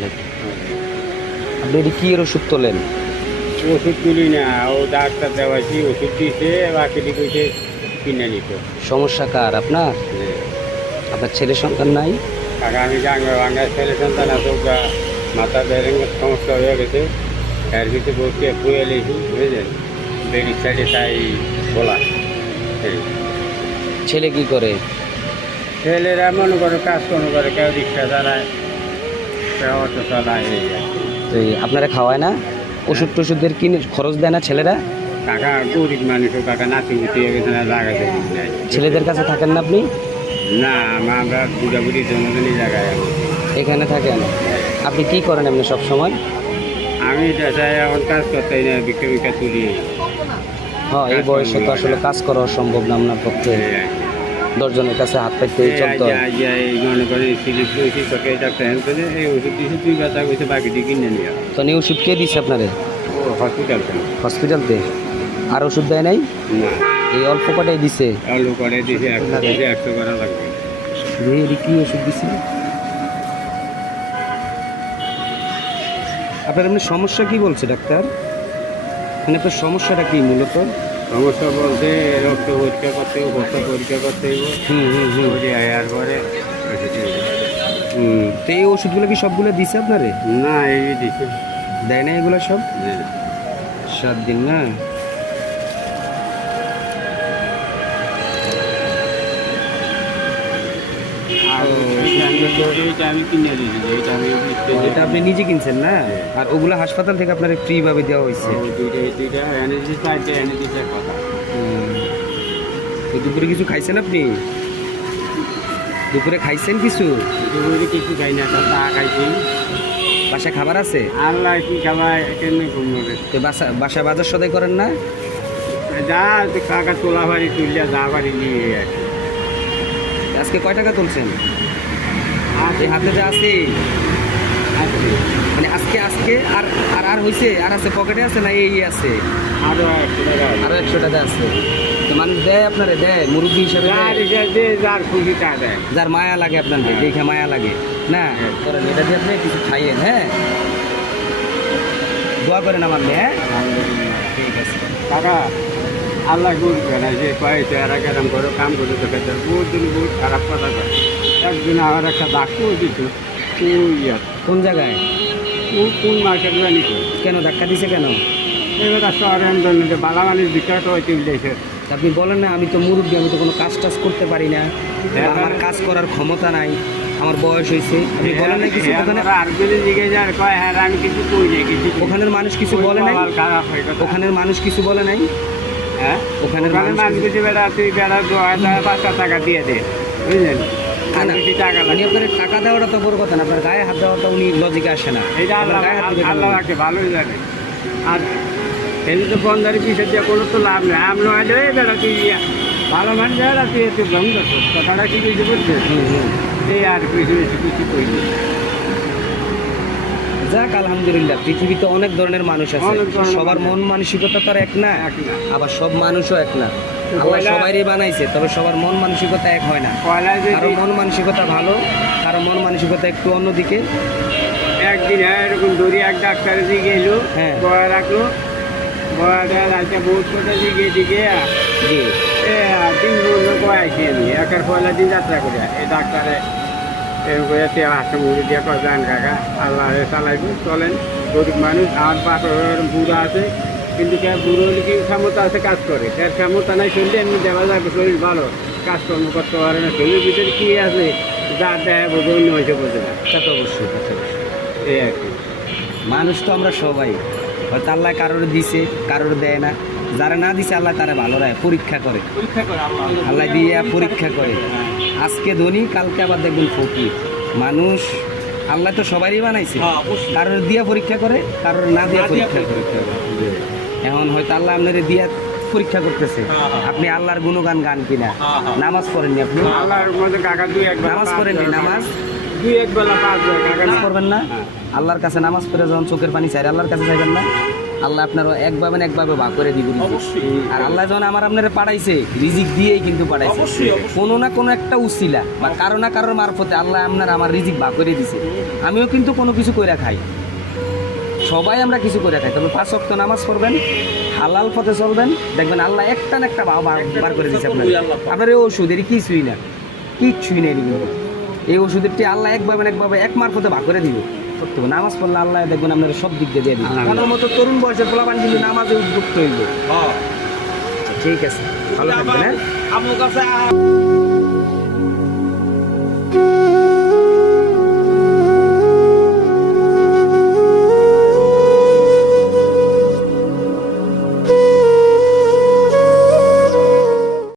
আলাইকুম। আপনি এটি কি এর ওষুধ তোলেন? ওষুধ তুলি না, ও ডাক্তার দেওয়াছি ওষুধ দিয়েছে, বাকিটি কইছে কিনে নিত। সমস্যা কার? আপনার? আপনার ছেলে সন্তান নাই? কাকা আমি জানবো বাংলার ছেলে সন্তান আছে, ওটা মাথা বেরেন সমস্যা হয়ে গেছে, এর ভিতরে বসে ফুয়ে লেছি বুঝলেন, বেরির সাইডে তাই বলা। ছেলে কি করে? ছেলেরা মনে করে কাজকর্ম করে, কেউ রিক্সা চালায়, কেউ অটো চালায়, এই আর কি। তো আপনারা খাওয়ায় না? ওষুধ টষুধের কিনে খরচ দেয় না ছেলেরা? কাকা গরিব মানুষ, কাকা নাতি গুটি হয়ে গেছে না, লাগাতে নাই। ছেলেদের কাছে থাকেন না আপনি? না আমরা বুড়া বুড়ি জন্মদিনই জায়গায় আছি। এখানে থাকেন? আপনি কি করেন এমনি সব সময়? আমি চাই এখন কাজ করতেই না, বিক্রি বিক্রি তুলি। হ্যাঁ, এই বয়সে তো আসলে কাজ করা সম্ভব না আপনার পক্ষে। 10 জনের কাছে হাত পাইতেই চলতে হয়। এই মনে করে সিলিপ দিয়েছি, তোকে এটা প্ল্যান করে এই ওষুধ দিয়েছি, তুই ব্যথা করছে, বাকিটি কিনে নিয়ে। তো এই ওষুধ কে দিচ্ছে আপনারে? ও হসপিটাল কেন? হসপিটালতে? আর ওষুধ দেয় নাই? না, এই অল্প কটাই দিছে? আলু করে দিয়েছে, 100 করা লাগবে। এটি কি ওষুধ দিছে? আপনার এমনি সমস্যা কি বলছে ডাক্তার? মানে আপনার সমস্যাটা কি মূলত? সমস্যা বলতে রক্ত পরীক্ষা করতে হবে, বস্তা পরীক্ষা করতে হবে, আর পরে তো এই ওষুধগুলো কি সবগুলো দিছে আপনারে? না এই দিচ্ছে দেয় না এগুলো সব? 7 দিন না? আমি কিনে দিয়েছি, এইটা আমি এটা আপনি নিজে কিনছেন না? আর ওগুলো হাসপাতাল থেকে আপনার ফ্রি ভাবে দেওয়া হয়েছে? দুইটা এনে দিচ্ছে, চারটে এনে দিচ্ছে কথা। তো দুপুরে কিছু খাইছেন আপনি? দুপুরে খাইছেন কিছু? দুপুরে কিছু খাই না, চা খাইছি। বাসায় খাবার আছে? আল্লাহ কি খাবার কেমনি ঘুমবে। তো বাসা বাজার সদাই করেন না? যা কাকা তোলা বাড়ি তুলিয়া যা বাড়ি নিয়ে আসি। আজকে কয় টাকা তুলছেন? এই হাতে যা আছে মানে আজকে আজকে আর আর আর হয়েছে? আর আছে পকেটে আছে না এই আছে? আরো 100 টাকা, আরো 100 টাকা আছে। তো মানুষ দেয় আপনারে? দেয় মুরব্বী হিসাবে দেয়? যার খুশি তা দেয়। যার মায়া লাগে আপনাদের, দেখে মায়া লাগে না? করেন এটা দিয়ে আপনি কিছু খাইয়েন। হ্যাঁ, দোয়া করেন আমার মেয়ে। হ্যাঁ, ঠিক আছে কাকা। আল্লাহ করবে না, যে কয়েছে এরা কেরম করে কাম করে তো খেতে বহুত দিন বহুত খারাপ কথা করে। একদিন আমার একটা ডাক্তার দিত, ওই আর কোন জায়গায়? কোন মার্কেট জানি তো। কেন ধাক্কা দিছে কেন? এবার শহরে আন্দোলনে বালা মানুষ বিখ্যাত হয়েছে দেশের। আপনি বলেন না আমি তো মুরব্বী, আমি তো কোনো কাজ টাজ করতে পারি না, আমার কাজ করার ক্ষমতা নাই, আমার বয়স হয়েছে। আপনি বলেন না কিছু? ওখানে আর যদি জিজ্ঞে যায় কয় হ্যাঁ আমি কিছু কই নাই, কিছু ওখানের মানুষ কিছু বলে নাই? খারাপ হয়ে গেছে। ওখানের মানুষ কিছু বলে নাই? হ্যাঁ, ওখানের ওখানে মানুষ কিছু বেড়া, তুই বেড়া 500 টাকা দিয়ে দে, বুঝলেন? আর বেশি টাকা উনি লাগে। আপনার টাকা দেওয়াটা তো বড় কথা না, আপনার গায়ে হাত দেওয়াটা উনি লজিকে আসে না। এইটা আপনার আল্লাহ গায়ে হাত দিবে কেন? আল্লাহ রাখে, ভালোই জানে। আর এমনি তো বন্ধারি পিছিয়ে দিয়ে কোনো তো লাভ নেই। আমি নয় রে বেড়া, তুই ভালো মানুষ বেড়া, তুই একটু ভঙ্গ কথাটা কি কিছু বলছে, এই আর কিছু বেশি কিছু কইনি। যাক আলহামদুলিল্লাহ, পৃথিবীতে অনেক ধরনের মানুষ আছে, অনেক ধরনের সবার মানুষ। মন মানসিকতা তো আর এক না, এক না। আবার সব মানুষও এক না। আল্লাহ সবাইরই বানাইছে, তবে সবার মন মানসিকতা এক হয় না। পয়লা কারো যদি মন মানসিকতা ভালো, কারো মন মানসিকতা একটু অন্যদিকে। একদিন এরকম দৌড়ি এক ডাক্তারের দিকে এলো, হ্যাঁ। বয়া রাখলো, বয়া দেওয়া রাখতে বহুত কথা দিকে দিকে জি, 3 বছর বয়াছি আমি, একের পয়লা দিন যাত্রা করে এই ডাক্তারে এরকম করে হাসতে মুড়ি দিয়ে যান কাকা, আল্লাহ চালাইব চলেন। গরিব মানুষ, আমার পাশের বুড়ো আছে, কিন্তু বুড়ো হলে কি ক্ষমতা আছে কাজ করে, তার ক্ষমতা নাই, শরীরে এমনি দেওয়া যাবে, শরীর ভালো, কাজকর্ম করতে পারে না, শরীরের ভিতরে কী আছে যা দেয় বোঝে, অন্য হয়েছে বোঝে না। তা তো অবশ্যই, তা তো অবশ্যই। এই আর কি। মানুষ তো আমরা সবাই, হয়তো আল্লাহ কারোর দিছে, কারোর দেয় না। যারা না দিছে আল্লাহ তারা ভালো রায় পরীক্ষা করে, আল্লাহ দিয়ে পরীক্ষা করে। আজকে ধনী, কালকে আবার দেখবেন ফকির। মানুষ আল্লাহ তো সবারই বানাইছে, কারোর দিয়া পরীক্ষা করে, কারোর না দিয়া পরীক্ষা করে। এখন হয়তো আল্লাহ আপনার দিয়া পরীক্ষা করতেছে, আপনি আল্লাহর গুণগান গান কিনা। নামাজ পড়েননি আপনি? আল্লাহর মধ্যে কাকা দুই একবার নামাজ পড়েননি? নামাজ দুই এক বেলা 5 কাকা নামাজ পড়বেন না? আল্লাহর কাছে নামাজ পড়ে যখন চোখের পানি চাই, আল্লাহর কাছে চাইবেন না? আল্লাহ আপনারও একভাবে না একভাবে ভাগ করে দিব রিজিক। অবশ্যই। আর আল্লাহ যখন আমার আপনারা পাঠাইছে রিজিক দিয়েই কিন্তু পাঠাইছে। অবশ্যই, অবশ্যই। কোনো না কোনো একটা উসিলা বা কারো না কারোর মারফতে আল্লাহ আপনার আমার রিজিক ভাগ করে দিছে। আমিও কিন্তু কোনো কিছু কইরা খাই, সবাই আমরা কিছু করে খাই, তবে 5 ওয়াক্ত নামাজ পড়বেন, হালাল পথে চলবেন, দেখবেন আল্লাহ একটা না একটা বার করে দিচ্ছে আপনার। আপনার এই ওষুধ এর কিছুই না, কিচ্ছুই নেই কিন্তু এই ওষুধেরটি আল্লাহ একভাবে না একভাবে এক মারফতে ভাগ করে দিবে। করতে হবে নামাজ পড়লে আল্লাহ দেখবেন আপনার সব দিক দিয়ে দিয়ে দিবে। আমার মতো তরুণ বয়সের পোলাপান কিন্তু নামাজে উদ্যুক্ত হইব। হ্যাঁ ঠিক আছে, ভালো থাকবেন। হ্যাঁ আমার কাছে